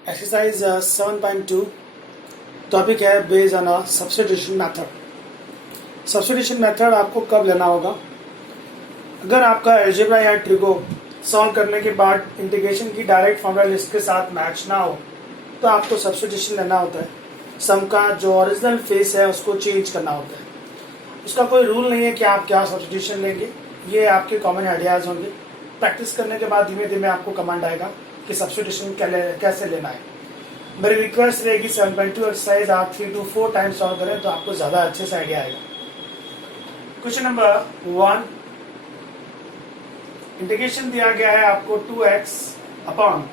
Exercise 7.2 topic है based on a substitution method. Substitution method आपको कब लेना होगा? अगर आपका अलजेब्रा या ट्रिगो सॉल्व करने के बाद इंटीग्रेशन की डायरेक्ट फॉर्मूला लिस्ट के साथ मैच ना हो तो आपको सब्स्टिट्यूशन लेना होता है। सम का जो ओरिजिनल फेस है उसको चेंज करना होता है। उसका कोई रूल नहीं है कि आप क्या सब्स्टिट्यूशन लेंगे, ये आपके कॉमन आइडियाज होंगे। प्रैक्टिस करने के बाद धीमे धीमे आपको कमांड आएगा कि सब्स्टिट्यूशन कैसे लेना है। मेरी रिक्वेस्ट रहेगी 7.2 एक्सरसाइज आप 3 to 4 टाइम्स सॉल्व करें तो आपको ज़्यादा अच्छे से आइडिया आएगा। क्वेश्चन नंबर 1, इंटीग्रेशन दिया गया है आपको 2x upon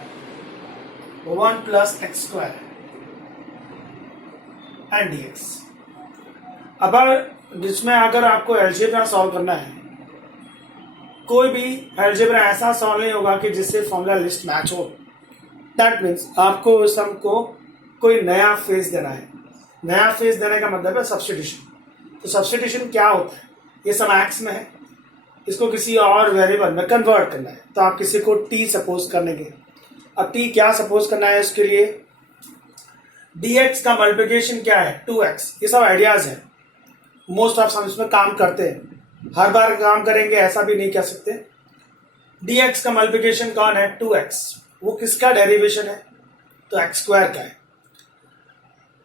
1 plus x square and dx। अब जिसमें अगर आपको अलजेब्रा सॉल्व करना है, कोई भी अलजेब्रा ऐसा सॉल्व नहीं होगा कि जिससे फॉर्मूला लिस्ट मैच हो। दैट मीन्स आपको सम को कोई नया फेस देना है। नया फेस देने का मतलब है सब्स्टिट्यूशन। तो सब्स्टिट्यूशन क्या होता है? ये सम एक्स में है, इसको किसी और वेरिएबल में कन्वर्ट करना है। तो आप किसी को टी सपोज करेंगे। अब टी क्या सपोज करना है? उसके लिए dx का मल्टीप्लिकेशन क्या है? 2x। ये सब आइडियाज है, मोस्ट ऑफ सम इसमें काम करते हैं। हर बार काम करेंगे ऐसा भी नहीं कह सकते। dx का मल्टीप्लिकेशन कौन है? 2x। वो किसका डेरिवेशन है? तो एक्स स्क्वायर का है।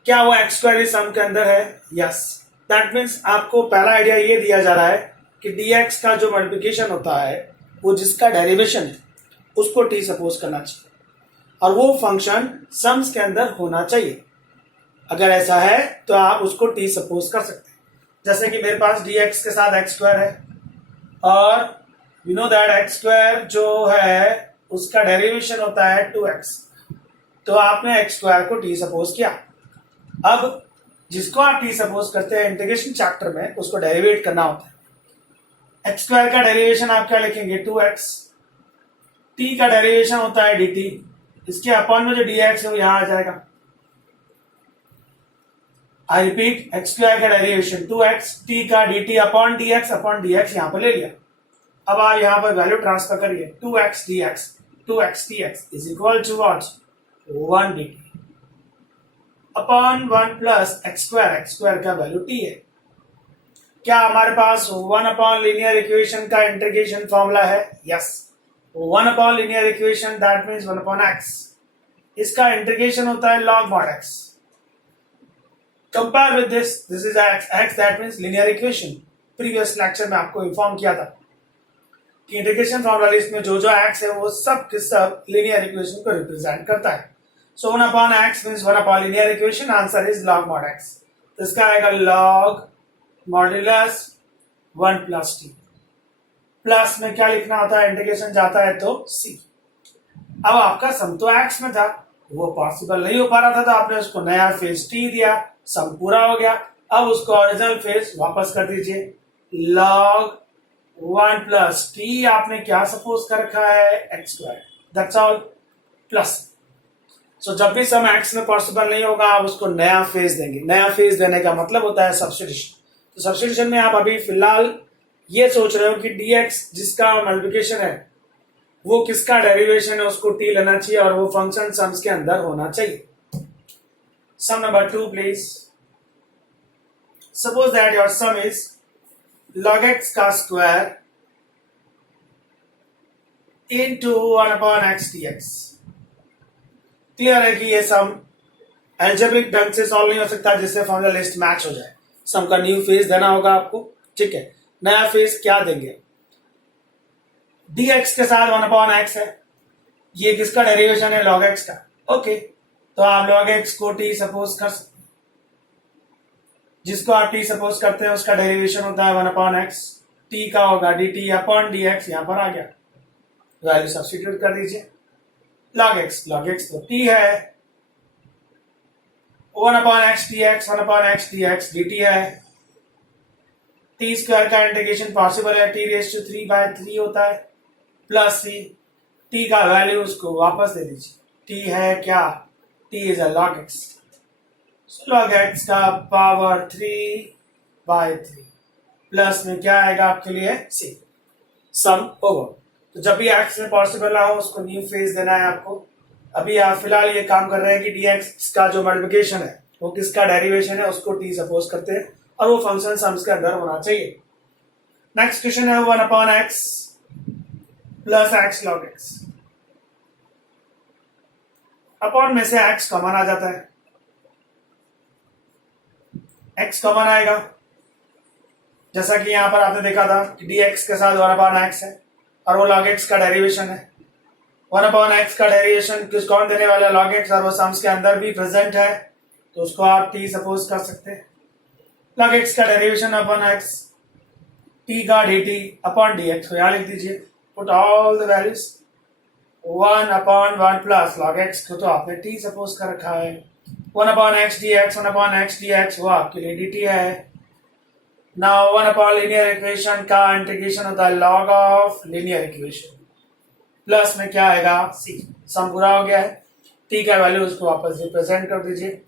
क्या वो एक्स स्क्वायर इस सम के अंदर है? यस। दैट मीन्स आपको पहला आइडिया ये दिया जा रहा है कि dx का जो मल्टीप्लिकेशन होता है वो जिसका डेरिवेशन है उसको t सपोज करना चाहिए और वो फंक्शन सम्स के अंदर होना चाहिए। अगर ऐसा है तो आप उसको t सपोज कर सकते हैं। जैसे कि मेरे पास dx के साथ एक्स स्क्वायर है और you know that x square जो है उसका डेरिवेशन होता है 2x। तो आपने एक्स स्क्वायर को t सपोज किया। अब जिसको आप t सपोज करते हैं इंटीग्रेशन चैप्टर में उसको डेरिवेट करना होता है। एक्स स्क्वायर का डेरिवेशन आप क्या लिखेंगे? 2x। t का डेरिवेशन होता है dt। इसके अपॉन में जो dx है वो यहां आ जाएगा। आई रिपीट, एक्स स्क्वायर का डेरिवेशन 2x, t का dt अपॉन dx यहां पर ले लिया। अब आप यहां पर वैल्यू ट्रांसफर करिए। 2x dx 2x dx is equal to what? 1 dt upon 1 plus x square का वैल्यू t है। क्या हमारे पास 1 अपॉन लीनियर इक्वेशन का इंटीग्रेशन फॉर्मूला है? Yes. 1 upon linear equation that means 1 upon x। इसका इंटीग्रेशन होता है log mod x। Compare with this is x that means linear equation. Previous lecture में आपको इन्फॉर्म किया था कि इंटीग्रेशन फॉर्मूला लिस्ट में जो x है वो सब के सब लीनियर इक्वेशन को रिप्रेजेंट करता है। सो 1 upon x means 1 upon linear equation, answer is log mod x। तो इसका आएगा log modulus 1 plus t। Plus में क्या लिखना होता है? इंटीग्रेशन जाता है तो c। अब आपका सम तो x में था, वो पॉसिबल नहीं हो पा रहा था तो आपने उसको नया फेस t दिया, सम पूरा हो गया। अब उसको ओरिजिनल फेस वापस कर दीजिए। log 1 प्लस t आपने क्या सपोज कर रखा है? X square. That's all. Plus so जब भी सम x में पॉसिबल नहीं होगा आप उसको नया फेस देंगे। नया फेस देने का मतलब होता है सब्स्टिट्यूशन। तो सब्स्टिट्यूशन में आप अभी फिलहाल ये सोच रहे हो कि dx जिसका मल्टीप्लिकेशन है वो किसका डेरिवेशन है उसको t लेना चाहिए और वो फंक्शन सम्स के अंदर होना चाहिए। Sum number 2 please. Suppose that your sum is log x का square into 1 upon x dx। Clear है कि ये सम अलजेब्रिक ढंग से सॉल्व नहीं हो सकता जिससे फॉर्मूला लिस्ट मैच हो जाए। सम का न्यू फेस देना होगा आपको। ठीक है, नया फेस क्या देंगे? dx के साथ 1 अपॉन x है, ये किसका डेरिवेशन है? log x का। ओके, तो आप log x को t सपोज कर सकते हैं। जिसको आप t सपोज करते हैं उसका डेरिवेशन होता है 1 अपॉन x। t का होगा dt अपॉन dx, यहां पर आ गया। वैल्यू सब्स्टिट्यूट कर दीजिए। log x तो t है। 1 upon x dx 1 upon x dx dt है। t स्क्वायर का इंटीग्रेशन पॉसिबल है, t रेज टू 3/3 होता है प्लस c। t का वैल्यू उसको वापस दे दीजिए। t है क्या? t is a log x। log x का पावर 3/3 प्लस में क्या आएगा आपके लिए? c। सम ओवर। तो जब भी x में पॉसिबल ना हो उसको न्यू फेस देना है आपको। अभी आप फिलहाल ये काम कर रहे हैं कि dx का जो मल्टीप्लिकेशन है वो किसका डेरिवेशन है उसको t सपोज करते हैं और वो फंक्शन सम्स के अंदर होना चाहिए। नेक्स्ट क्वेश्चन है 1/x plus x log x। Upon में से x कॉमन आ जाता है, x कॉमन आएगा जैसा कि यहां पर आपने देखा था कि dx के साथ 1/x है और वो log x का डेरिवेशन है। 1/x का डेरिवेशन किस कौन देने वाला है? log x, और वो सम्स के अंदर भी प्रेजेंट है तो उसको आप t सपोज कर सकते हैं। log x का डेरिवेशन अपॉन x, t का dt अपॉन dx को यहां लिख दीजिए। Put all the values 1/1 plus log x को तो आपने t सपोज कर रखा है। 1/x dx वो आपके लिए dt है। नाउ 1 लीनियर इक्वेशन का इंटीग्रेशन होता है log of linear equation, plus में क्या आएगा c। सम पूरा हो गया है, t का वैल्यू उसको वापस रिप्रेजेंट कर दीजिए।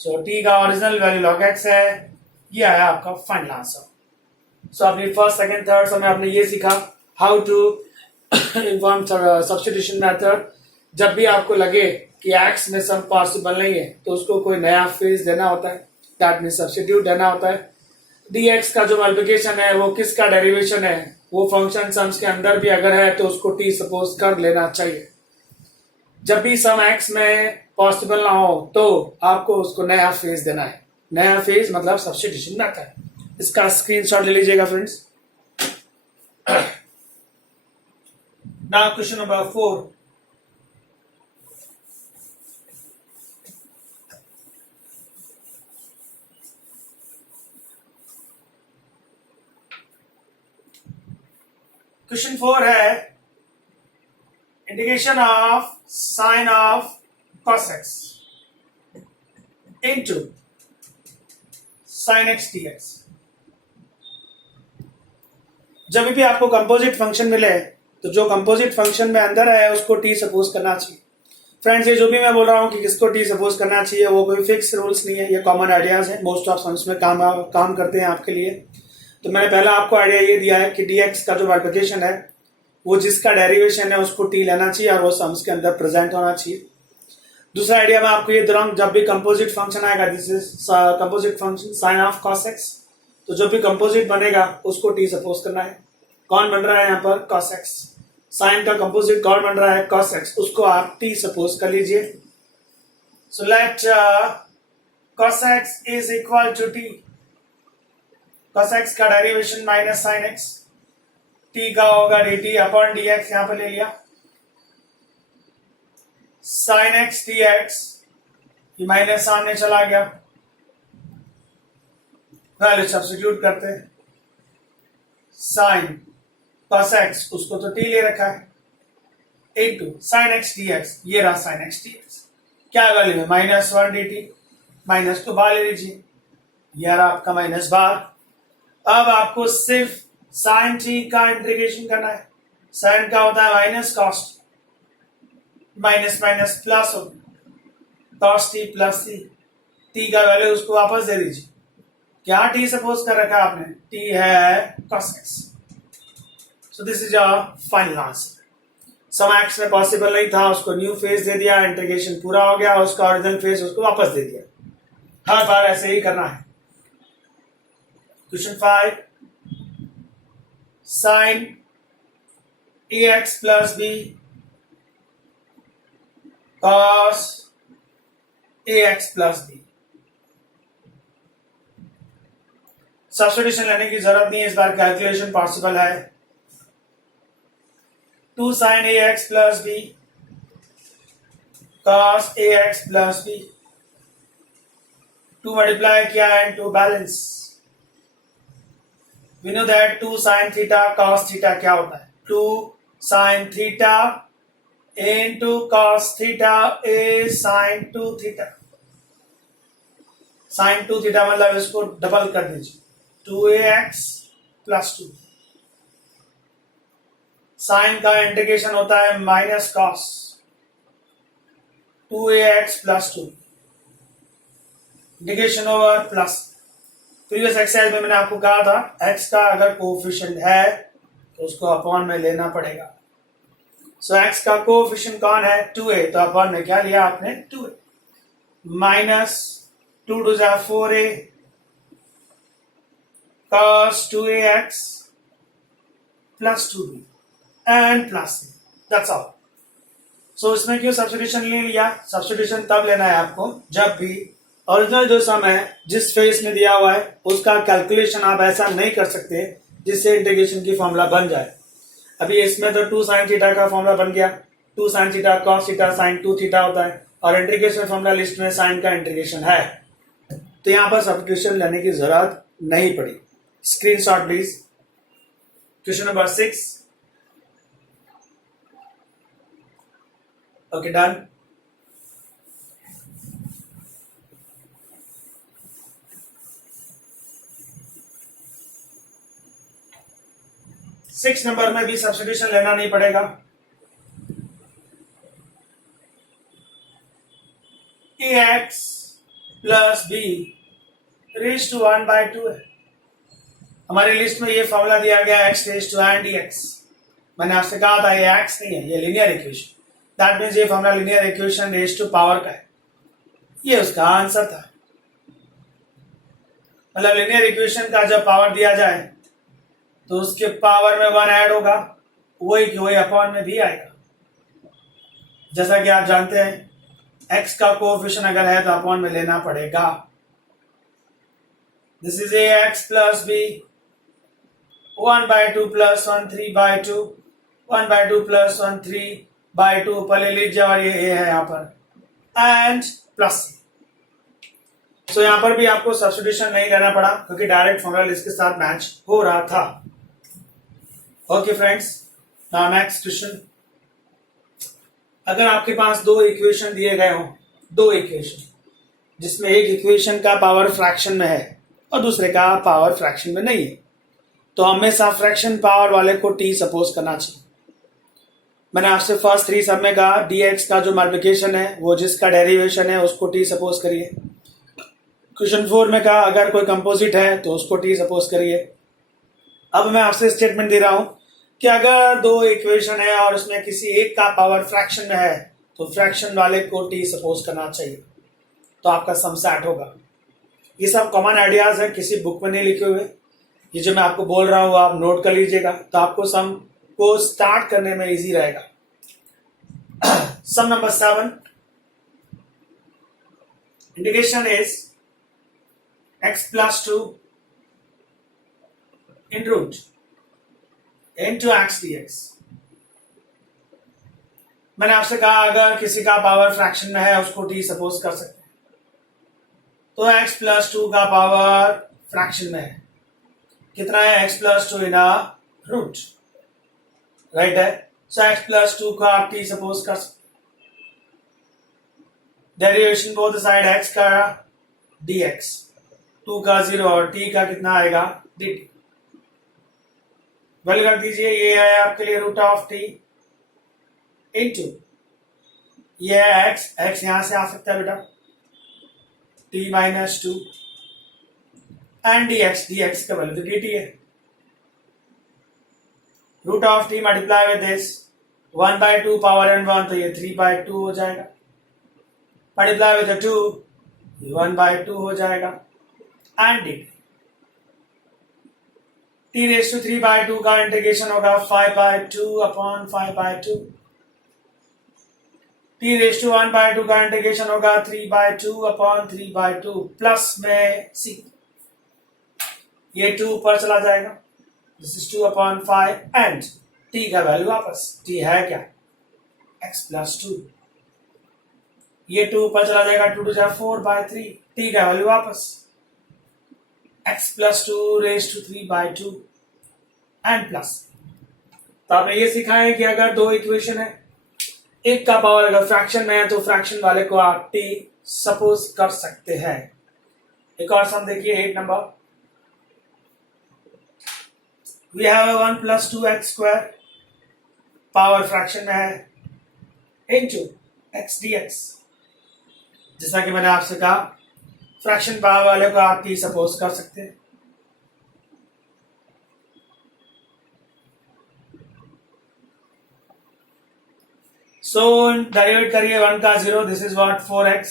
सो t का ओरिजिनल वैल्यू log x है, ये आया आपका फाइनल आंसर। सो अपनी फर्स्ट सेकंड थर्ड समय आपने ये सीखा how to inform substitution method. जब भी आपको लगे कि x में सम पॉसिबल नहीं है तो उसको कोई नया फेज देना होता है, दैट मीन सब्स्टिट्यूट देना होता है। dx का जो मल्टीप्लिकेशन है वो किसका डेरिवेशन है, वो फंक्शन सम्स के अंदर भी अगर है तो उसको t सपोज कर लेना चाहिए। जब भी सम x में पॉसिबल ना हो तो आपको उसको नया फेज देना है। नया फेज मतलब सब्स्टिट्यूशन मेथड। इसका स्क्रीनशॉट ले लीजिएगा friends. Now question number 4। Question 4 है integration of sine of cos x into sin x dx। जब भी आपको कंपोजिट फंक्शन मिले तो जो कंपोजिट फंक्शन में अंदर है उसको t सपोज करना चाहिए। फ्रेंड्स, ये जो भी मैं बोल रहा हूं कि किसको t सपोज करना चाहिए वो कोई फिक्स रूल्स नहीं है, ये कॉमन आइडियाज है, मोस्ट ऑफ सम्स में काम करते हैं आपके लिए। तो मैंने पहला आपको आइडिया ये दिया है कि dx का जो मल्टीप्लिकेशन है वो जिसका डेरिवेशन है उसको t लेना चाहिए और वो सम्स के अंदर प्रेजेंट होना चाहिए। दूसरा आइडिया मैं आपको ये दे रहा हूं, जब भी कंपोजिट फंक्शन आएगा, this is composite function sine of cos x, तो जब भी कंपोजिट बनेगा उसको t सपोज करना है। कौन बन रहा है यहाँ पर? cos x। साइन का कंपोजिट कौन बन रहा है? cos x, उसको आप t सपोज कर लीजिए। So let cos x is equal to t। cos x का derivation minus sine x, t का होगा dt अपॉन dx, यहां पर ले लिया। साइन x dx, ये माइनस सामने चला गया, वैल्यू सब्स्टिट्यूट करते हैं। साइन cos x, उसको तो t ले रखा है, इनटू साइन x dx, ये रहा साइन x dx, क्या वैल्यू है? -1 dt, माइनस तो बाहर ले लीजिए, यह रहा आपका माइनस बाहर। अब आपको सिर्फ साइन t का इंटीग्रेशन करना है। साइन का होता है minus cos, minus minus plus हो, cos t plus t, t का वैल्यू उसको वापस दे दीजिए। क्या t सपोज कर रखा है आपने? t है cos x। So this is your final answer. Sum x में पॉसिबल नहीं था, उसको न्यू फेज दे दिया, इंटीग्रेशन पूरा हो गया, उसका ओरिजिनल फेज उसको वापस दे दिया। हर बार ऐसे ही करना है। Question 5, sine ax plus b cos ax plus b। Substitution लेने की जरूरत नहीं है, इस बार कैलकुलेशन पॉसिबल है। 2 sin ax plus b cos ax plus b, 2 multiply किया and 2 balance. We know that 2 sin theta cos theta क्या होता है? 2 sin theta into cos theta is sin 2 theta। sin 2 theta मतलब इसको डबल कर दीजिए, 2ax plus 2। Sign का integration होता है minus cos, 2ax plus 2, integration over plus. Previous exercise में मैंने आपको कहा था x का अगर कोफिशिएंट है तो उसको अपॉन में लेना पड़ेगा। सो एक्स का कोएफिशिएंट कौन है 2a, तो अपॉन में क्या लिया आपने 2a माइनस 2 टू जा 4a cos 2ax plus 2b and plus c. That's all. सो इसमें क्यों सब्स्टिट्यूशन ले लिया? सब्स्टिट्यूशन तब लेना है आपको जब भी ओरिजिनल जो सम है जिस फेस में दिया हुआ है उसका कैलकुलेशन आप ऐसा नहीं कर सकते जिससे इंटीग्रेशन की फॉर्मूला बन जाए। अभी इसमें तो 2 sin थीटा का फॉर्मूला बन गया, 2 sin theta cos theta sin 2 theta होता है और इंटीग्रेशन फॉर्मूला लिस्ट में sin का इंटीग्रेशन है, तो यहाँ पर सब्स्टिट्यूशन लेने की जरूरत नहीं पड़ी। Screenshot please. Question number 6। Okay done. Six number में भी सब्स्टिट्यूशन लेना नहीं पड़ेगा। X plus b raise to 1/2 है। हमारी लिस्ट में ये फॉर्मूला दिया गया x raise to n dx। मैंने आपसे कहा था ये एक्स नहीं है, ये लीनियर इक्वेशन। दैट मीन्स ये formula linear equation raise to power का है, ये उसका आंसर था। मतलब लीनियर इक्वेशन का जब पावर दिया जाए तो उसके पावर में 1 ऐड होगा, वही की वही अपॉन में भी आएगा। जैसा कि आप जानते हैं x का कोएफिशिएंट अगर है तो अपॉन में लेना पड़ेगा। This is ax plus b 1/2 plus 1 3/2 1/2 plus 1 3/2 पहले लीजिए और ये a है यहाँ पर एंड प्लस। सो यहाँ पर भी आपको सब्स्टिट्यूशन नहीं लेना पड़ा क्योंकि डायरेक्ट फॉर्मूला इसके साथ मैच हो रहा था। Okay friends, now next question. अगर आपके पास दो इक्वेशन दिए गए हो, दो इक्वेशन जिसमें एक इक्वेशन का पावर फ्रैक्शन में है और दूसरे का पावर फ्रैक्शन में नहीं है, तो हमेशा फ्रैक्शन पावर वाले को t सपोज करना चाहिए। मैंने आपसे फर्स्ट 3 सब में कहा dx का जो मल्टीप्लिकेशन है वो जिसका डेरिवेशन है उसको t सपोज करिए। क्वेश्चन 4 में कहा अगर कोई कंपोजिट है तो उसको t सपोज करिए। अब मैं आपसे स्टेटमेंट दे रहा हूं कि अगर दो इक्वेशन है और उसमें किसी एक का पावर फ्रैक्शन में है तो फ्रैक्शन वाले को t सपोज करना चाहिए, तो आपका सम सेट होगा। ये सब कॉमन आइडियाज है, किसी बुक में नहीं लिखे हुए। ये जो मैं आपको बोल रहा हूँ आप नोट कर लीजिएगा तो आपको सम को स्टार्ट करने में इजी रहेगा। Sum number 7, integration is x plus 2 in root into x dx। मैंने आपसे कहा अगर किसी का पावर फ्रैक्शन में है उसको t सपोज कर सकते हैं, तो x plus 2 का पावर फ्रैक्शन में है कितना है x plus 2 इन रूट, राइट है। सो x plus 2 का t सपोज कर सकते हैं। डेरिवेशन बोथ साइड x का dx, 2 का 0 और t का कितना आएगा dt। वैल्यू कर दीजिए, ये है आपके लिए रूट ऑफ t इंटू ये है x यहां से आ सकता है बेटा t माइनस 2 एंड dx का वैल्यू तो dt है। Root of t multiply with this 1/2 power n1 तो ये 3/2 हो जाएगा, मल्टीप्लाई विद 2 1/2 हो जाएगा and dt। t raise to 3/2 का इंटीग्रेशन होगा 5/2 अपॉन 5/2। t रेज टू 1/2 का इंटीग्रेशन होगा 3/2 अपॉन 3/2 प्लस में c, ये 2 ऊपर चला जाएगा, this is 2 upon 5 and t का वैल्यू वापस, t है क्या x प्लस 2, ये 2 ऊपर चला जाएगा 2 to 4/3, t का वैल्यू वापस x plus 2 raise to 3/2 and plus. तो आपने ये सीखा है कि अगर दो इक्वेशन है, एक का पावर अगर फ्रैक्शन में है तो फ्रैक्शन वाले को आप t सपोज कर सकते हैं। एक और सम देखिए 8 number. We have 1 plus 2x square power fraction में है इनटू x dx। जैसा कि मैंने आपसे कहा फ्रैक्शन पावर वाले को आप t सपोज कर सकते हैं। सो डेरिवेट करिए 1 का 0, this is what 4x,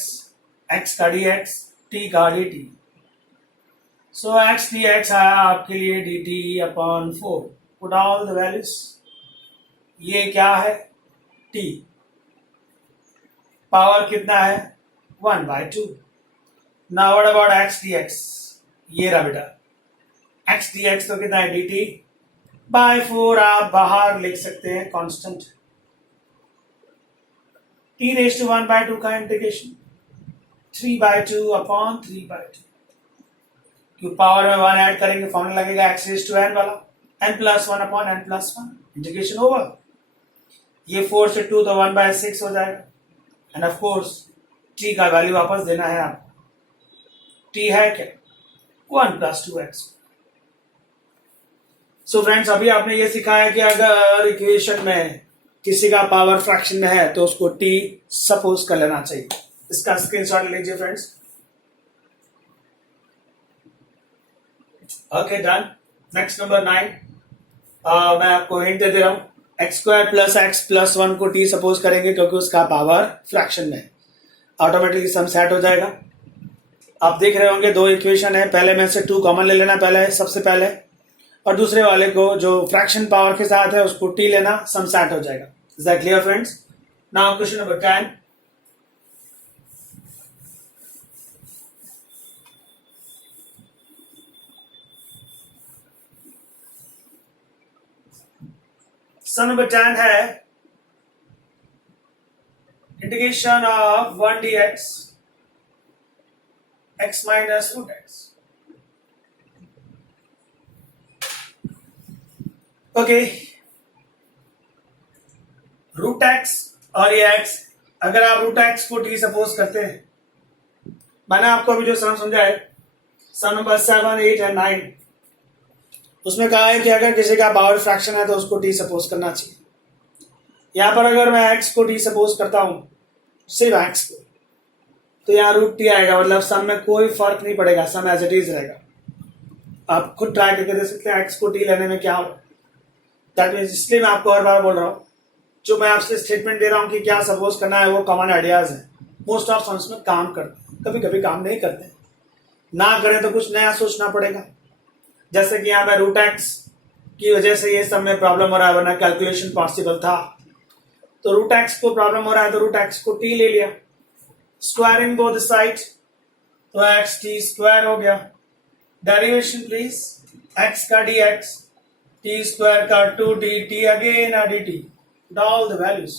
x का dx, t का dt. सो x dx आया आपके लिए dt upon 4. Put all the values. ये क्या है? t. पावर कितना है? 1/2. Now what about x dx? ये रहा बेटा x dx तो कितना है? dt by 4. आप बाहर लिख सकते हैं कांस्टेंट. t रेज टू 1/2 का इंटीग्रेशन 3/2 अपॉन 3/2. क्यों पावर में 1 ऐड करेंगे फॉर्मूला लगेगा x रेज टू n वाला, n plus 1 upon n plus 1. Integration over. ये 4 से 2 तो 1/6 हो जाएगा. एंड ऑफ कोर्स t का वैल्यू वापस देना है आपको. t है क्या? 1 + 2x. सो फ्रेंड्स, अभी आपने ये सिखाया कि अगर इक्वेशन में किसी का पावर फ्रैक्शन में है तो उसको t सपोज कर लेना चाहिए. इसका स्क्रीनशॉट लीजिए friends. Okay done. Next number 9. मैं आपको हिंट दे रहा हूं. x² + x + 1 को t सपोज करेंगे क्योंकि उसका पावर फ्रैक्शन में है. ऑटोमेटिकली सम सेट हो जाएगा. आप देख रहे होंगे दो इक्वेशन है, पहले में से 2 कॉमन ले लेना पहले, सबसे पहले, और दूसरे वाले को जो फ्रैक्शन पावर के साथ है उसको t लेना, सम सेट हो जाएगा. Is that clear friends? Now question number 10. Sum number 10 है integration of 1 dx x minus root x. Okay. Root x और ये x, अगर आप रूट एक्स को t सपोज करते हैं, मैंने आपको अभी जो सम समझा है सम नंबर 7, 8 एंड 9, उसमें कहा है कि अगर किसी का पावर फ्रैक्शन है तो उसको t सपोज करना चाहिए. यहां पर अगर मैं x को t सपोज करता हूं, सिर्फ x को, तो यहाँ रूट t आएगा. मतलब सम में कोई फर्क नहीं पड़ेगा, सम एज इट इज रहेगा. आप खुद ट्राई करके देख सकते हैं x को t लेने में क्या हो. दैट मीन्स, इसलिए मैं आपको हर बार बोल रहा हूँ, जो मैं आपसे स्टेटमेंट दे रहा हूँ कि क्या सपोज करना है, वो कॉमन आइडियाज है. मोस्ट ऑफ सम्स में काम करते हैं, कभी कभी काम नहीं करते. ना करें तो कुछ नया सोचना पड़ेगा. जैसे कि यहाँ पे रूट एक्स की वजह से ये सब में प्रॉब्लम हो रहा है, वरना कैलकुलेशन पॉसिबल था. तो रूट एक्स को प्रॉब्लम हो रहा है तो रूट एक्स को t ले लिया. स्क्वायरिंग बोथ साइड तो एक्स टी स्क्वायर हो गया. Derivation please. x का dx, t स्क्वायर का 2t, t again dt. Put all the values.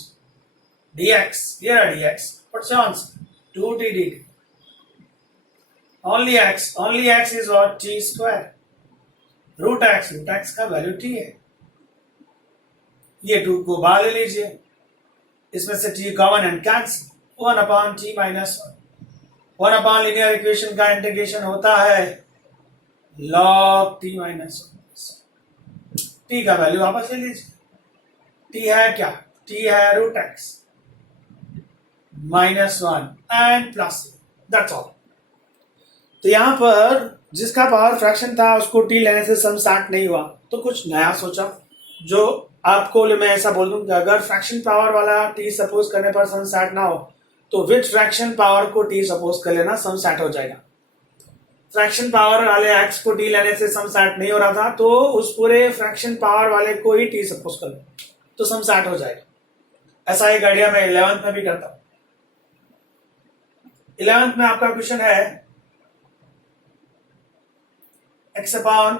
dx, here are dx. What's your answer? 2t dt. Only x is what? t square. Root x का value t है. ये 2 को बाहर ले लीजिए, इसमें से t common and cancel. 1 upon t minus 1. 1 upon linear equation का इंटीग्रेशन होता है log t माइनस 1. t का वैल्यू वापस ले लीजिए. t है क्या? t है root x minus 1 and plus. That's all. तो यहां पर जिसका पावर फ्रैक्शन था उसको t लेने से सम सेट नहीं हुआ, तो कुछ नया सोचा. जो आपको मैं ऐसा बोल दूं कि अगर फ्रैक्शन पावर वाला t सपोज करने पर सम सेट ना हो, तो विद फ्रैक्शन पावर को t सपोज कर लेना, सम सेट हो जाएगा. फ्रैक्शन पावर वाले x को t लेने से सम सेट नहीं हो रहा था, तो उस पूरे फ्रैक्शन पावर वाले को ही t सपोज कर लो तो सम सेट हो जाएगा. ऐसा एक आइडिया मैं 11th में भी करता हूं. 11th में आपका क्वेश्चन है x अपॉन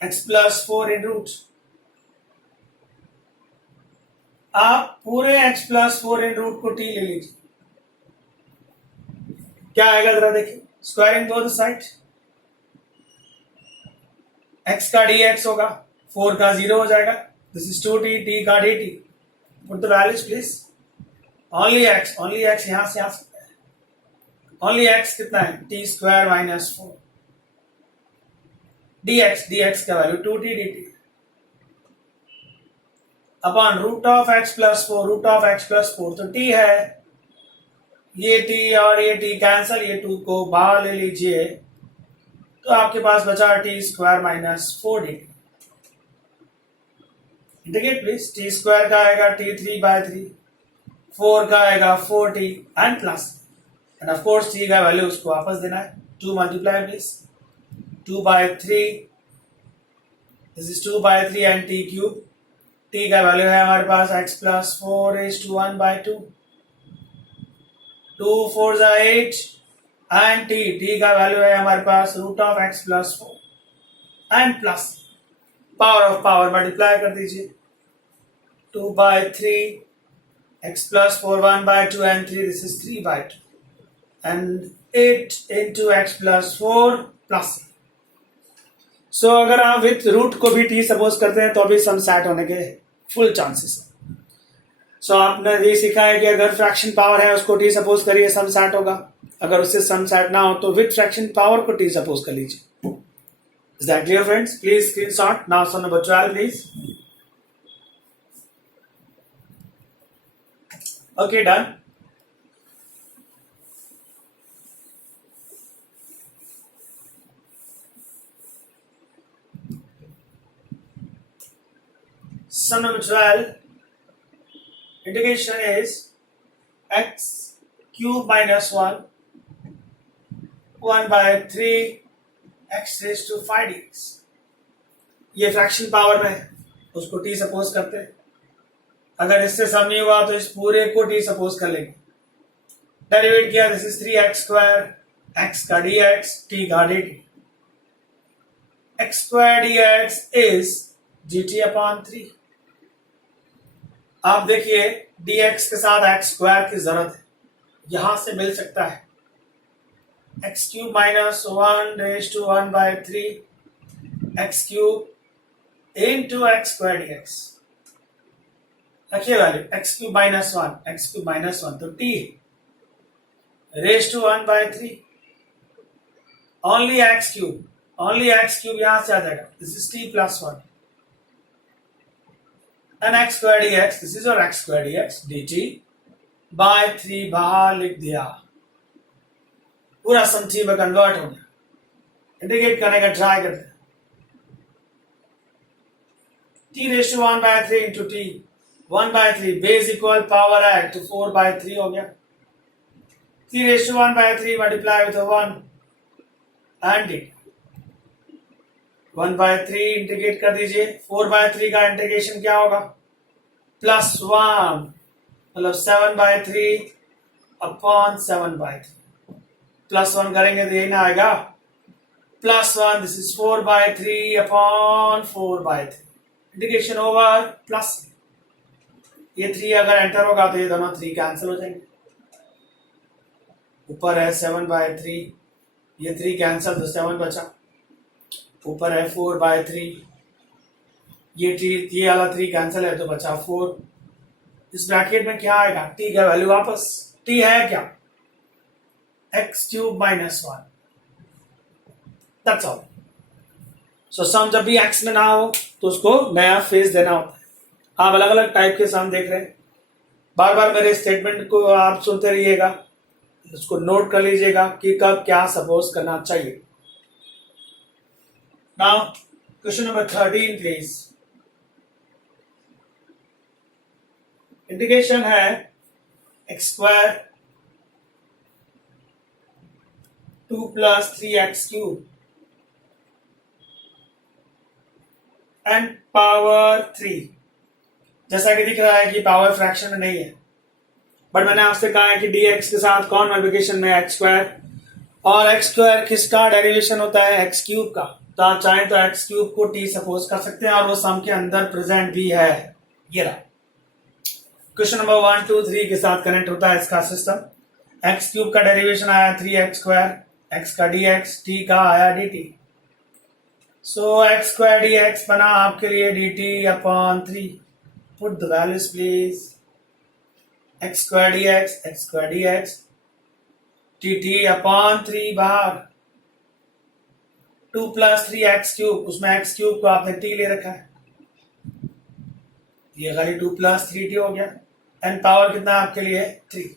x प्लस 4 इन रूट. आप पूरे x प्लस 4 इन रूट को t ले लीजिए. क्या आएगा जरा देखिए. Squaring both side. x का dx होगा, 4 का 0 हो जाएगा. दिस इज 2t, t का dt. Put the values please. Only x यहां से आ सकता है. ओनली x कितना है? t square minus 4. dx का value 2t dt upon root of x plus 4. तो t है, ये t और ये t कैंसल, ये 2 को बाहर ले लीजिए, तो आपके पास बचा t square minus 4 dt. Integrate please. t square का आएगा t 3/3 4 का आएगा 4t and plus, end of course t का वैल्यू उसको वापस देना है. 2 multiply please. 2 by 3, this is 2 by 3 and t cube. t का वैल्यू है हमारे पास x plus 4 raised to 1 by 2. 2 4 जा 8 एंड t का वैल्यू है हमारे पास root of x plus 4 and plus power of power multiply कर दीजिए. 2 by 3 x plus 4 1 by 2 and 3, this is 3 by 2 and 8 into x plus 4 plus. So अगर आप with root को भी t सपोज करते हैं तो अभी सम सेट होने के फुल चांसेस है. सो आपने ये सीखा है कि अगर फ्रैक्शन पावर है उसको t सपोज करिए, सम सेट होगा. अगर उससे सम सेट ना हो तो विथ फ्रैक्शन पावर को t सपोज कर लीजिए. Is that clear friends? Please screenshot now. So number 12 please. Okay, done. Sum number 12. Integration is x cube minus 1 1 by 3 x raised to 5 dx. ये fraction power में है, उसको t suppose करते हैं. अगर इससे सम नहीं हुआ तो इस पूरे को t सपोज कर लेंगे. डेरिवेट किया, this is 3x square, x का dx, t का dt. x square dx is dt upon 3. आप देखिए dx के साथ x स्क्वायर की जरूरत है, यहां से मिल सकता है. x cube minus 1 raise to 1 by 3 x cube into x square dx. रखिए वैल्यू x क्यूब माइनस 1 तो t raise to 1 by 3 only x cube यहां से आ जाएगा. This is t plus 1 and x square dx, this is और x square dx dt by 3 बाहर लिख दिया. पूरा सम t में कन्वर्ट हो गया. इंटीग्रेट करने का ट्राई करते हैं. t raise to 1 by 3 into t 1 by 3 base equal power है तो 4 by 3 हो गया. 3 raised to 1 by 3 multiply with 1 and dt. 1 by 3 integrate कर दीजिए. 4 by 3 का इंटीग्रेशन क्या होगा? प्लस 1 मतलब 7 by 3 अपॉन 7 by 3. प्लस 1 करेंगे तो यही ना आएगा. Plus 1, this is 4 by 3 upon 4 by 3. Integration over plus. ये 3 अगर एंटर होगा तो ये दोनों 3 कैंसिल हो जाएंगे. ऊपर है 7 by 3, ये 3 कैंसिल तो 7 बचा. ऊपर है 4 by 3, ये वाला 3 कैंसिल है तो बचा 4. इस ब्रैकेट में क्या आएगा? t का वैल्यू वापस. t है क्या? x cube minus 1. That's all. So sum जब भी x में ना हो तो उसको नया फेज देना होता है. आप अलग अलग टाइप के सम देख रहे हैं. बार बार मेरे स्टेटमेंट को आप सुनते रहिएगा, उसको नोट कर लीजिएगा कि कब क्या सपोज करना चाहिए. Now question number 13 please. Integration है x square 2 plus 3x cube and power 3. जैसा कि दिख रहा है कि पावर फ्रैक्शन में नहीं है, बट मैंने आपसे कहा है कि dx के साथ कौन मल्टीप्लिकेशन में x स्क्वायर, और x स्क्वायर किसका डेरिवेशन होता है? x क्यूब का. तो आप चाहें तो x क्यूब को t सपोज कर सकते हैं और वो सम के अंदर प्रेजेंट भी है. ये रहा क्वेश्चन नंबर 1 2 3 के साथ कनेक्ट होता है इसका सिस्टम. x क्यूब का डेरिवेशन आया 3x स्क्वायर, x का dx, t का आया dt. सो x स्क्वायर dx बना आपके लिए dt upon 3. Put the values please. x square dx dt upon 3 बाहर. 2 plus 3x क्यूब, उसमें x क्यूब को आपने t ले रखा है, ये खाली 2 plus 3t हो गया. एंड पावर कितना आपके लिए? 3.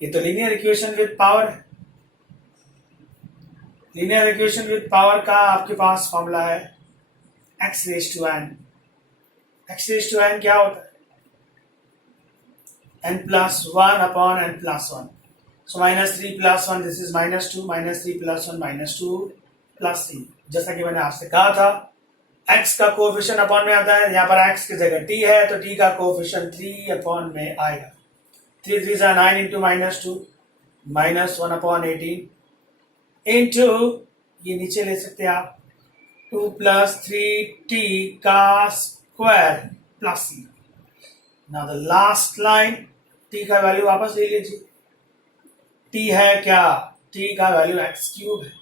ये तो लीनियर इक्वेशन विद पावर है. लीनियर इक्वेशन विद पावर का आपके पास फॉर्मूला है x raised to n. x raised to n क्या होता है? n plus 1 upon n plus 1. So minus 3 plus 1, this is minus 2, minus 3 plus 1, minus 2 plus 3. जैसा कि मैंने आपसे कहा था, x का कोएफिशिएंट अपॉन में आता है, यहाँ पर x की जगह t है तो t का कोएफिशिएंट 3 अपॉन में आएगा. 3 3 are 9 into minus 2, minus 1 upon 18 into, ये नीचे ले सकते हैं आप, 2 plus 3t का square plus c. Now the last line, t का वैल्यू वापस ले लीजिए. t है क्या? t का वैल्यू x क्यूब है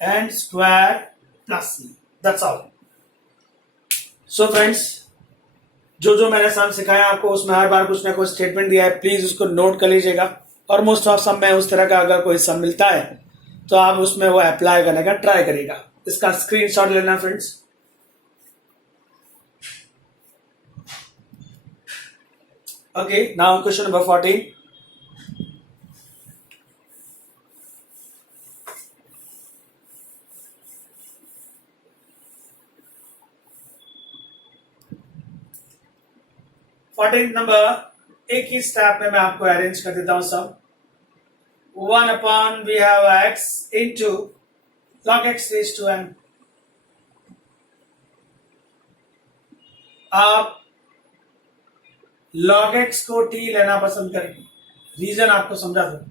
and square plus c. That's all. So friends, जो मैंने सम सिखाया आपको उसमें हर बार कुछ ना कुछ स्टेटमेंट दिया है, प्लीज उसको नोट कर लीजिएगा. और मोस्ट ऑफ सम में उस तरह का अगर कोई सम मिलता है तो आप उसमें वो अप्लाई करने का ट्राई करिएगा. इसका स्क्रीनशॉट लेना friends. Okay, now question number 14. Number एक ही स्टेप में मैं आपको अरेंज कर देता हूं सब. 1 upon we have x into log x raised to n. आप log x को t लेना पसंद करेंगे. रीजन आपको समझा दो.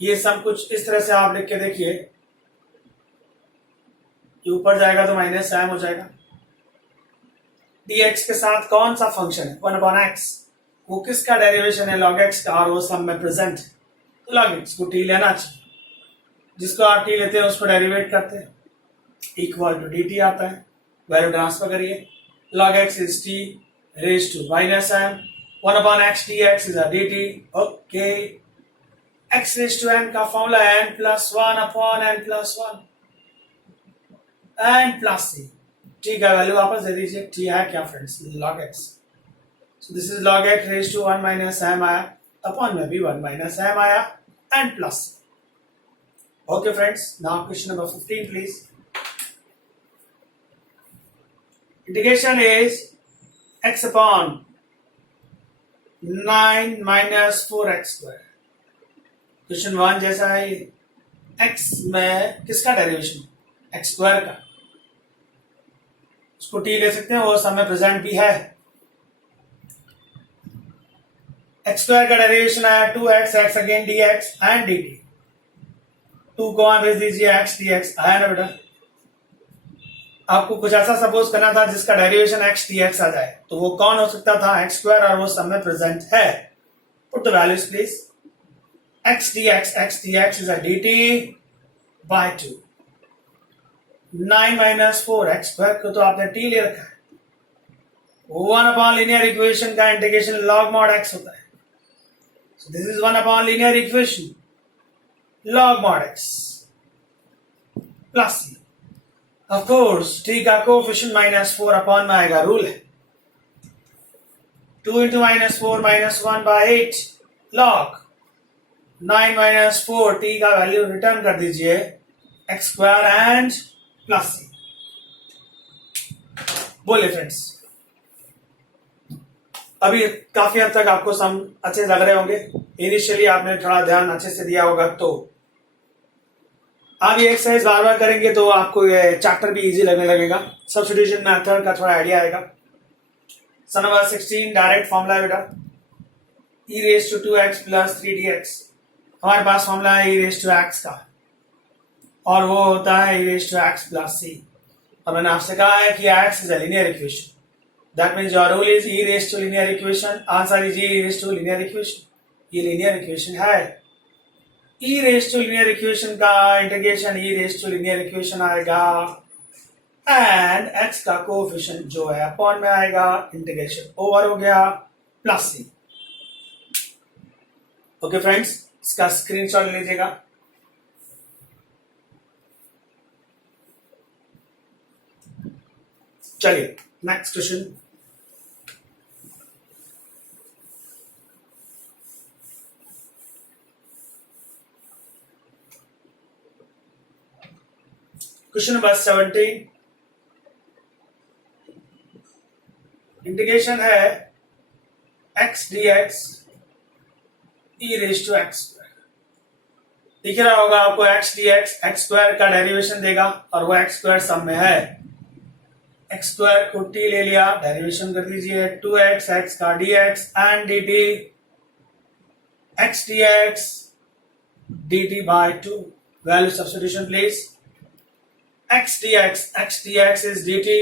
ये सब कुछ इस तरह से आप लिख के देखिए. ऊपर जाएगा तो माइनस m हो जाएगा. dx के साथ कौन सा फंक्शन है? 1 अपॉन x. वो किसका डेरिवेशन है? log x का. और वो सब में प्रेजेंट है तो log x को t लेना चाहिए. जिसको आप t लेते हैं उसको डेरिवेट करते हैं, इक्वल टू dt आता है. वैल्यू ट्रांसफर करिए. log x is t raised to minus m. 1 upon x dx is a dt. Okay. x raised to n का फॉर्मूला है n plus 1 upon n plus 1 and plus c. t का value वापस दे दीजिए. t है क्या friends? log x. So this is log x raised to 1 minus m आया, upon में भी 1 minus m आया and plus c. Okay friends, now question number 15 please. Integration is x upon 9 minus 4x square. Question 1 जैसा है ये. x में किसका derivation? x square का. उसको t ले सकते हैं, वो सब में प्रेजेंट भी है. x स्क्वायर का डेरिवेशन आया 2x x again dx and dt. 2 को वहां भेज दीजिए, x dx आया ना बेटा. आपको कुछ ऐसा सपोज करना था जिसका डेरिवेशन x dx आ जाए, तो वो कौन हो सकता था? x स्क्वायर, और वो सब में प्रेजेंट है. Put the values please. x dx is a dt by 2. 9 minus 4x square को तो आपने t ले रखा है. 1 अपॉन लीनियर इक्वेशन का इंटीग्रेशन log mod x होता है. So this is 1 upon linear equation log mod x plus c. Of course, t का कोएफिशिएंट minus 4 upon में आएगा. रूल है 2 into minus 4 minus 1 by 8 log 9 minus 4. t का value return कर दीजिए x square and plus c. बोले friends, अभी काफी हद तक आपको सम अच्छे लग रहे होंगे. इनिशियली आपने थोड़ा ध्यान अच्छे से दिया होगा, तो आप ये एक्सरसाइज बार बार करेंगे तो आपको ये चैप्टर भी इजी लगने लगेगा. सब्स्टिट्यूशन मेथड का थोड़ा आइडिया आएगा. सम नंबर 16 डायरेक्ट फॉर्मूला है बेटा. e raise to 2x plus 3dx. हमारे पास फॉर्मूला है e रेज टू x का, और वो होता है e raise to x plus c. और मैंने आपसे कहा है कि x is a linear equation. That means your rule is e raised to linear equation. Answer is e raised to linear equation. ये linear equation है. e raised to linear equation का integration e raised to linear equation आएगा, and x का coefficient जो है upon में आएगा. Integration over हो गया प्लस c. ओके फ्रेंड्स, इसका स्क्रीनशॉट लीजिएगा. चलिए next question. Question number 17. Integration है x d x e raise to x square. दिख रहा होगा आपको एक्स डी एक्स स्क्वायर का डेरिवेशन देगा और वो एक्स स्क्वायर सम में है। एक्स स्क्वायर को टी ले लिया, डेरिवेशन कर दीजिए 2x एक्स का d x and d t x d x d t by 2। Value substitution please. X d x is d t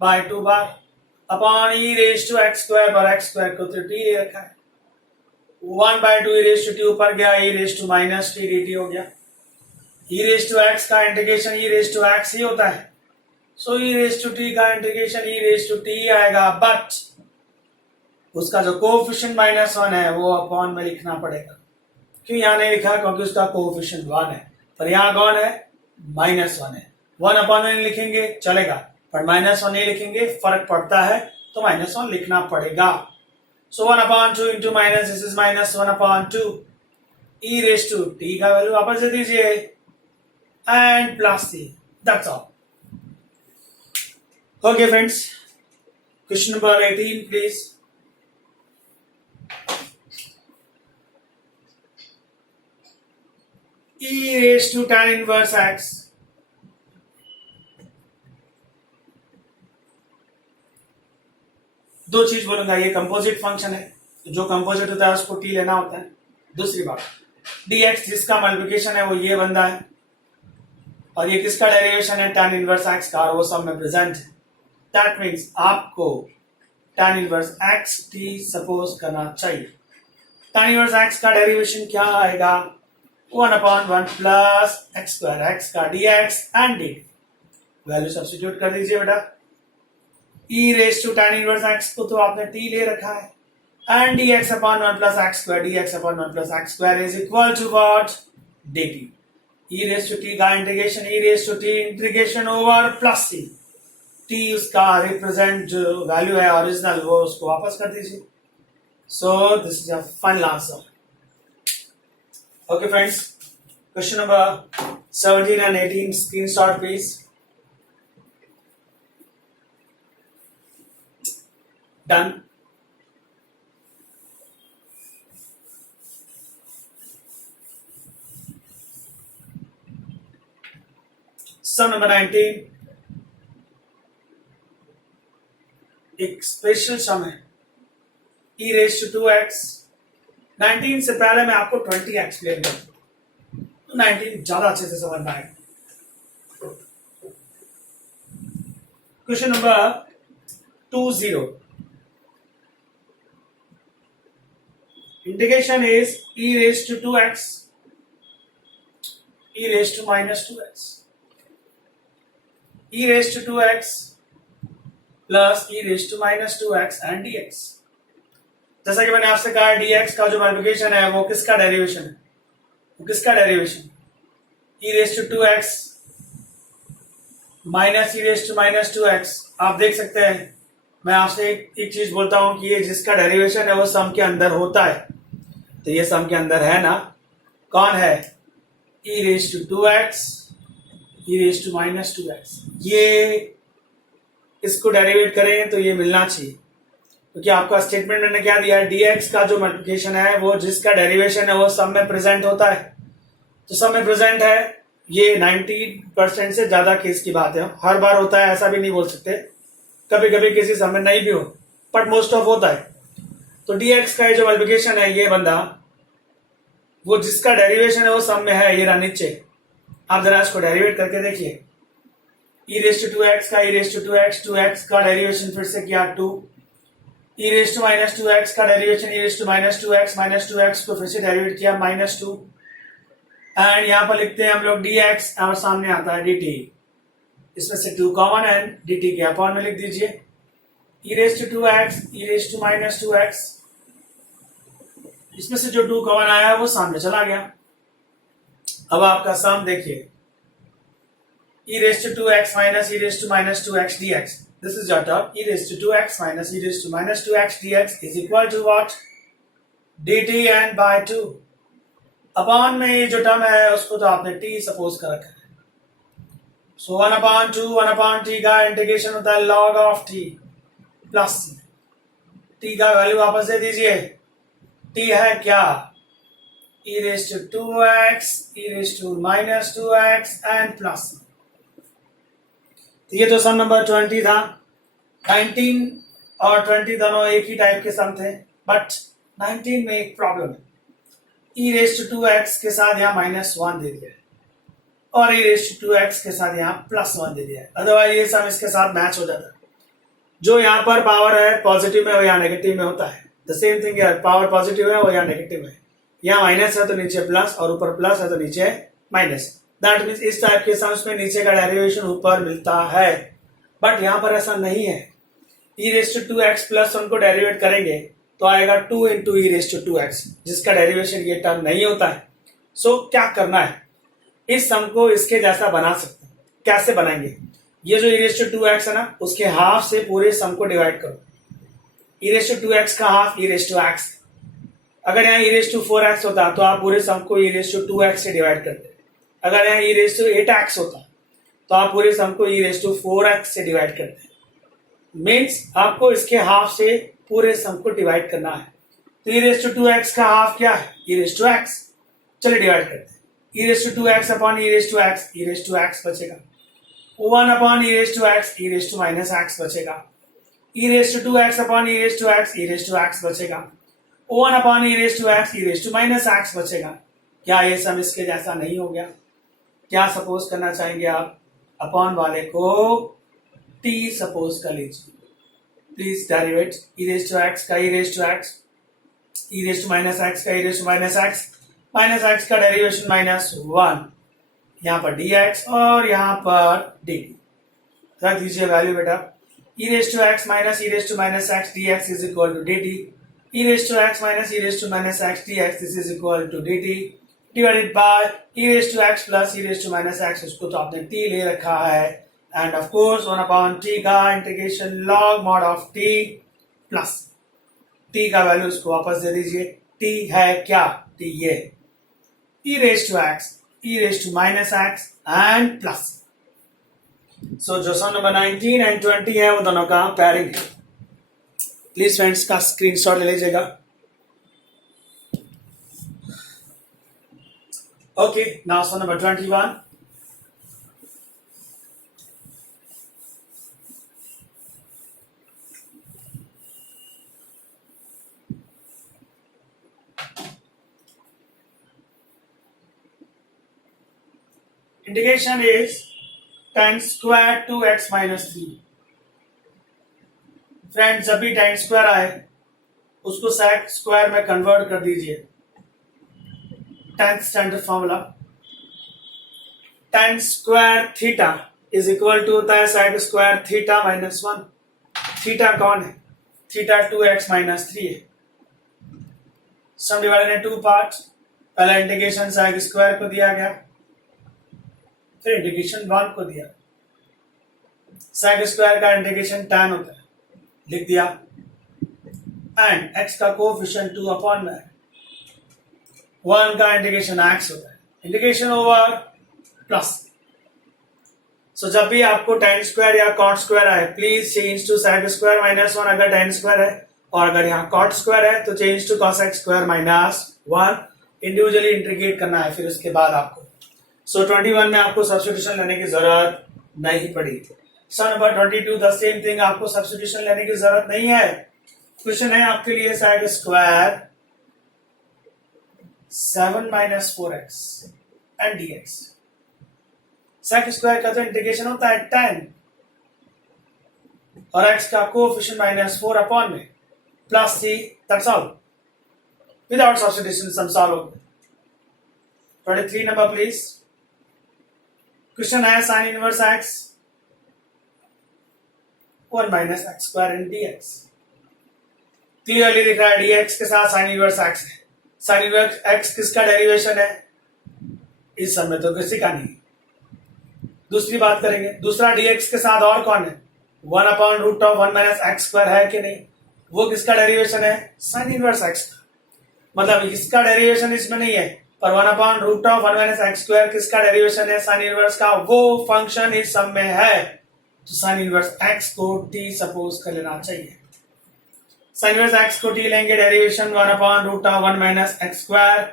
by 2 बार upon e raise to x square पर x square को तो T ले रखा है। 1/2 e raise to t ऊपर गया, e raise to minus t d t हो गया। ई रेज टू एक्स का integration e raise to x ही होता है, so e raise to t का integration e raise to t आएगा, बट उसका जो कोएफिशिएंट -1 है वो अपॉन में लिखना पड़ेगा। क्यों यहाँ नहीं लिखा? क्योंकि उसका कोएफिशिएंट 1 है, पर यहाँ कौन है? -1 है। 1 अपॉन में नहीं लिखेंगे चलेगा, पर -1 नहीं लिखेंगे, फर्क पड़ता है, तो -1 लिखना पड़ेगा। So 1/2 into minus, this is -1/2 e raise to t का वैल्यू वापस दे दीजिए एंड प्लस टी, that's all. Okay friends, question number 18 please. E raised to tan inverse x दो चीज बोलूंगा, ये कंपोजिट फंक्शन है, जो कंपोजिट होता है उसको टी लेना होता है। दूसरी बात, dx जिसका मल्टीप्लिकेशन है वो ये बंदा है और ये किसका डेरिवेशन है? tan इनवर्स x का, और वो सब में प्रेजेंट है। That means आपको tan inverse x t suppose करना चाहिए। tan इनवर्स x का डेरिवेशन क्या आएगा? 1/1 प्लस एक्स स्क्वायर एक्स का dx and dt। Value substitute कर दीजिए बेटा। e raise to tan inverse x को तो आपने t ले रखा है, and dx/1 plus x square dx/1 plus x square is equal to what? dt। e raise to t का integration e raise to t integration over plus c, t उसका represent जो value है original वो उसको वापस कर दीजिए। So this is a final answer. Okay friends, question number 17 and 18 screenshot please. Done. Sum number 19 एक स्पेशल सम है, e रेज टू 2x। 19 से पहले मैं आपको 20 एक्सप्लेन करूं तो 19 ज्यादा अच्छे से समझ में आएगा। Question number 20, integration is e raise to 2x e raise to -2x e raise to 2x plus e raise to -2x and dx। जैसा कि मैंने आपसे कहा dx का जो मल्टीप्लिकेशन है वो किसका डेरिवेशन है? वो किसका derivation? e raise to 2x minus e raise to -2x। आप देख सकते हैं, मैं आपसे एक चीज बोलता हूं कि ये जिसका डेरिवेशन है वो सम के अंदर होता है, तो ये सम के अंदर है ना। कौन है? e raise to 2x e raise to -2x। ये इसको डेरिवेट करें तो ये मिलना चाहिए, क्योंकि आपका स्टेटमेंट मैंने क्या दिया है? dx का जो मल्टीप्लिकेशन है वो जिसका डेरिवेशन है वो सम में प्रेजेंट होता है, तो सम में प्रेजेंट है। ये 90% से ज्यादा केस की बात है, हर बार होता है ऐसा भी नहीं बोल सकते, कभी कभी किसी सम में नहीं भी हो, बट मोस्ट ऑफ होता है। तो dx का जो मल्टीप्लिकेशन है ये बंदा, वो जिसका डेरिवेशन है वो सम में है, ये रहा नीचे। आप जरा इसको डेरिवेट करके देखिए। e रेज टू 2x का e रेज टू 2x का डेरिवेशन फिर से किया 2, e रेज टू -2x का derivation e raise to -2x को फिर से डेरिवेट किया -2, एंड यहाँ पर लिखते हैं हम लोग dx और सामने आता है dt। इसमें से 2 कॉमन है, dt के अपॉन में लिख दीजिए। e raise to 2x e raise to -2x, इसमें से जो 2 कॉमन आया है वो सामने चला गया। अब आपका सम देखिए, e raised to 2x minus e raised to -2x dx. This is your term, e raised to 2x minus e raised to -2x dx is equal to what? dt and by 2. Upon में ये जो term है उसको तो आपने t suppose कर रखा है। सो 1/2 1/t का इंटीग्रेशन होता है log of t plus c। T का वैल्यू वापस दे दीजिए। टी है क्या? e raised to 2x, e raised to minus 2x and plus। ये तो सम नंबर 20 था। 19 और 20 दोनों एक ही टाइप के सम थे, बट 19 में एक प्रॉब्लम है। e raised to 2x के साथ यहाँ -1 दे दिया है और e raised to 2x के साथ यहाँ +1 दे दिया है, अदरवाइज ये सम इसके साथ मैच हो जाता है। जो यहाँ पर पावर है पॉजिटिव में वो यहाँ नेगेटिव में होता है। द सेम थिंग है, पावर पॉजिटिव है वो यहाँ नेगेटिव है। यहाँ माइनस है तो नीचे प्लस और ऊपर प्लस है तो नीचे माइनस। दैट मीन्स इस टाइप के सम्स में नीचे का डेरिवेशन ऊपर मिलता है, बट यहाँ पर ऐसा नहीं है। e raised to 2x plus 1 को डेरिवेट करेंगे तो आएगा 2 into e raised to 2x, जिसका डेरिवेशन ये टर्म नहीं होता है। सो क्या करना है, इस सम को इसके जैसा बना सकते हैं। कैसे बनाएंगे? ये जो e raised to 2x है ना, उसके हाफ से पूरे सम को डिवाइड करो। e raised to 2x का half e raised to x। अगर यहाँ e raised to 4x होता तो आप पूरे सम को e raised to 2x से डिवाइड करते। अगर यहाँ e raised to 8x होता तो आप पूरे सम को e raised to 4x से डिवाइड करते। मीन्स आपको इसके हाफ से पूरे सम को डिवाइड करना है। तो e raised to 2x का हाफ क्या है? e raised to x। चलिए डिवाइड करते हैं। e raised to 2x upon e raised to x, e raised to x बचेगा। 1 upon e raised to x, e raised to minus x बचेगा। e raised to 2x upon e raised to x, e raised to x बचेगा। 1 upon e raised to x, e raised to minus x बचेगा। क्या ये सम इसके जैसा नहीं हो गया? क्या सपोज करना चाहेंगे आप? अपॉन वाले को t सपोज कर लीजिए। Please derivative e raised to x का e raised to x, e raised to minus x का e raised to minus x का डेरिवेशन -1, यहाँ पर dx और यहाँ पर dt। रख दीजिए वैल्यू बेटा। e raised to x minus e raised to minus x dx is equal to dt। e raised to x minus e raised to minus x dx, this is equal to dt divided by e raised to x plus e raised to minus x, उसको तो आपने t ले रखा है, and of course 1 upon t का integration log mod of t plus t का value उसको वापस दे दीजिए। t है क्या? t ये e raised to x, e raised to minus x and plus। So जो सम नंबर 19 and 20 है वो दोनों का पैरिंग है। प्लीज फ्रेंड्स का स्क्रीनशॉट ले लीजिएगा। Okay, now sum number 21। Integration is tan square 2x minus 3। Friends जब भी tan स्क्वायर आए उसको sec स्क्वायर में कन्वर्ट कर दीजिए। 10th standard formula tan square theta is equal to होता है sec स्क्वायर थीटा -1। थीटा कौन है? थीटा 2x minus 3 है। सम डिवाइडेड इन 2 पार्ट। पहला इंटीग्रेशन sec स्क्वायर को दिया गया, फिर इंटीग्रेशन 1 को दिया। sec स्क्वायर का इंटीग्रेशन tan होता है, लिख दिया, एंड x का कोएफिशिएंट 2 अपॉन में 1 का इंटीग्रेशन x होता है, इंटीग्रेशन ओवर प्लस। सो जब भी आपको tan स्क्वायर या cot स्क्वायर आए please change to sec square -1 अगर tan स्क्वायर है, और अगर यहाँ cot स्क्वायर है तो change to cos x square -1। Individually integrate करना है फिर उसके बाद आपको। सो 21 में आपको सब्स्टिट्यूशन लेने की जरूरत नहीं पड़ी। सम नंबर 22 द सेम थिंग, आपको सब्स्टिट्यूशन लेने की जरूरत नहीं है। क्वेश्चन है आपके लिए sec square 7 minus 4x and dx। sec square का तो इंटीग्रेशन होता है 10 और x का कोएफिशिएंट -4 अपॉन में plus c, that's all. Without substitution sum solve हो गया। 23 नंबर प्लीज। क्वेश्चन है sin inverse x 1 minus x square and dx। Clearly दिख रहा है dx के साथ sin इनवर्स x है। sin इनवर्स x किसका डेरिवेशन है? इस समय तो किसी का नहीं। दूसरी बात करेंगे, दूसरा dx के साथ और कौन है? 1 upon root of 1 minus x square है कि नहीं? वो किसका डेरिवेशन है? sin इनवर्स x का। मतलब इसका डेरिवेशन इसमें नहीं है, पर 1 upon root of 1 minus x square किसका डेरिवेशन है? sin इनवर्स का। वो फंक्शन इस सम में है, तो sin इनवर्स x को t सपोज कर लेना चाहिए। साइन इनवर्स एक्स को टी लेंगे, derivation 1/√1 minus x square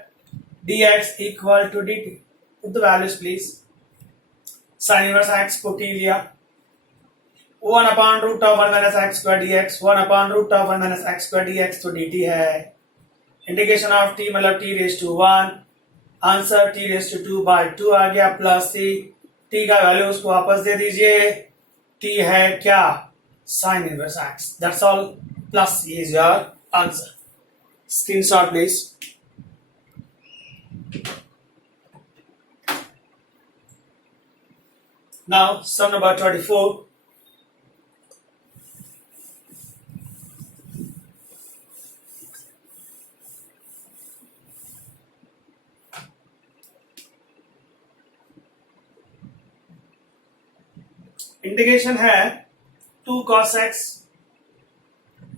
dx equal to dt. Put the values please. Sine inverse x को टी लिया, 1/√1 minus x square dx, 1/√1 minus x square dx तो dt है. Integration of t मतलब t raise to 1, answer t raise to 2/2 आ गया plus c. t का value उसको वापस दे दीजिए. t है क्या? Sine inverse x. That's all. Plus c is your answer. Screenshot please. Now, sum number 24. Integration है 2 cos x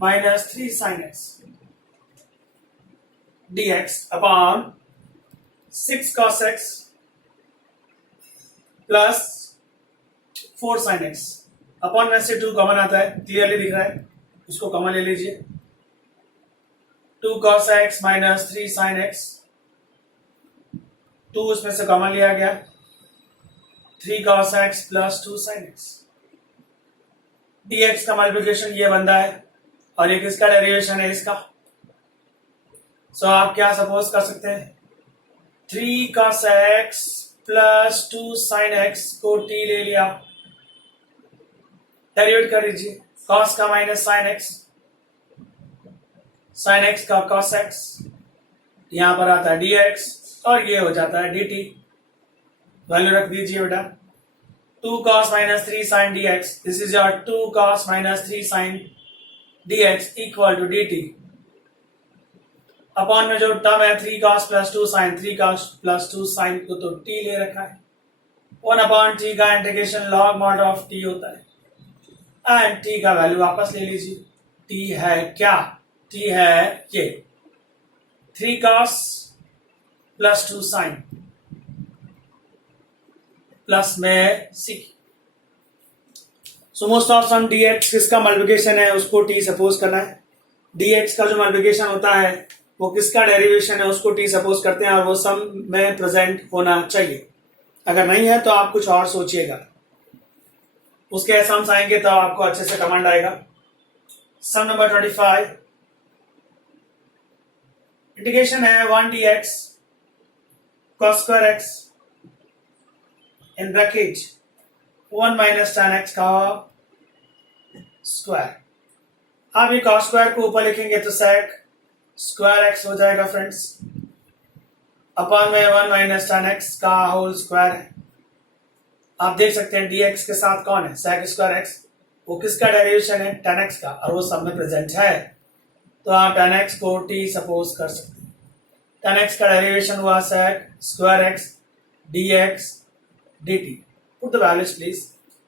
minus 3 sin x dx upon 6 cos x plus 4 sin x. Upon में से 2 common आता है, clearly दिख रहा है, उसको common ले लीजिए. 2 cos x minus 3 sin x, 2 उसमें से कॉमन लिया गया, 3 cos x plus 2 sin x. dx का मल्टीप्लिकेशन ये बनता है और ये किसका डेरिवेशन है? इसका. सो आप क्या सपोज कर सकते हैं? 3 cos x plus 2 sin x को t ले लिया, डेरिवेट कर लीजिए. cos का minus sin x, sin x का cos x, यहां पर आता है dx और ये हो जाता है dt. वैल्यू रख दीजिए बेटा. 2 cos minus 3 sin dx. This is your 2 cos minus 3 sin dx equal to dt. Upon में जो टर्म है 3 cos plus 2 sin, 3 cos plus 2 sin को तो t ले रखा है. 1/t का integration log mod of t होता है. एंड t का वैल्यू वापस ले लीजिए. t है क्या? t है ये 3 cos plus 2 sin प्लस में c. So most of sum dx किसका मल्टीप्लिकेशन है उसको t सपोज करना है. dx का जो मल्टीप्लिकेशन होता है वो किसका डेरिवेशन है उसको t सपोज करते हैं और वो सम में प्रेजेंट होना चाहिए. अगर नहीं है तो आप कुछ और सोचिएगा, उसके सम्स आएंगे तो आपको अच्छे से कमांड आएगा. सम नंबर 25. इंटीग्रेशन है 1 dx cos square x in bracket 1 minus tan x का स्क्वायर. आप ये cos स्क्वायर को ऊपर लिखेंगे तो sec स्क्वायर x हो जाएगा फ्रेंड्स. अपॉन में 1 माइनस tan x का होल स्क्वायर है. आप देख सकते हैं dx के साथ कौन है? sec square x. वो किसका डेरिवेशन है? tan x का, और वो सब में प्रेजेंट है तो आप tan x को t सपोज कर सकते हैं. tan x का डेरिवेशन हुआ sec square x dx dt. Put the values please.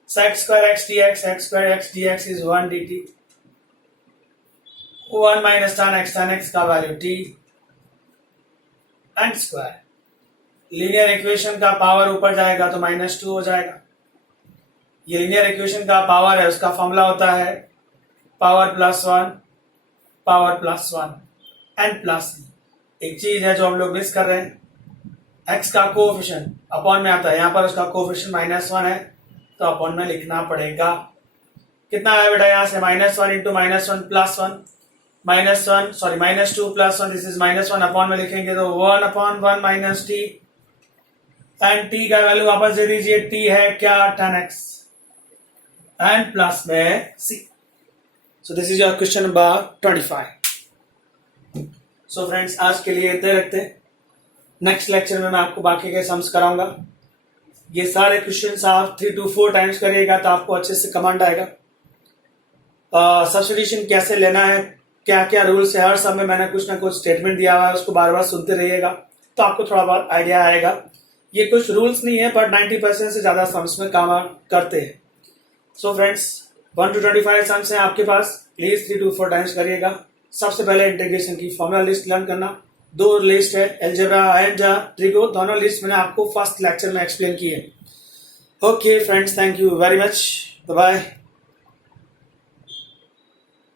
Sec square x dx, x square x dx is 1 dt. 1 minus tan x का value t and square. Linear equation का power ऊपर जाएगा तो -2 हो जाएगा. ये लीनियर इक्वेशन का power है, उसका फॉर्मूला होता है power plus one and plus. एक चीज है जो हम लोग मिस कर रहे हैं, x का कोएफिशिएंट अपॉन में आता है, यहाँ पर उसका कोएफिशिएंट -1 है तो अपॉन में लिखना पड़ेगा. कितना है बेटा? यहाँ से -1 into -1 plus 1 -1 sorry -2 plus 1, this is -1. Upon में लिखेंगे तो 1/1 माइनस t एंड t का वैल्यू वापस दे दीजिए. t है क्या? tan x एंड प्लस में c. So this is your question number 25. So friends आज के लिए इतने रखते हैं. नेक्स्ट लेक्चर में मैं आपको बाकी के सम्स कराऊंगा. ये सारे क्वेश्चंस आप 3 to 4 टाइम्स करिएगा तो आपको अच्छे से कमांड आएगा. सब्स्टिट्यूशन कैसे लेना है, क्या क्या रूल्स है, हर सम में मैंने कुछ ना कुछ स्टेटमेंट दिया हुआ है, उसको बार बार सुनते रहिएगा तो आपको थोड़ा बहुत आइडिया आएगा. ये कुछ रूल्स नहीं है पर 90% से ज्यादा सम्स में काम करते हैं. सो फ्रेंड्स 1 to 25 सम्स हैं आपके पास, प्लीज 3 to 4 टाइम्स करिएगा. सबसे पहले इंटीग्रेशन की फॉर्मूला लिस्ट लर्न करना. 2 लिस्ट है, अलजेब्रा एंड ट्रिगो, दोनों लिस्ट मैंने आपको फर्स्ट लेक्चर में एक्सप्लेन की है. Okay friends, thank you very much, bye bye.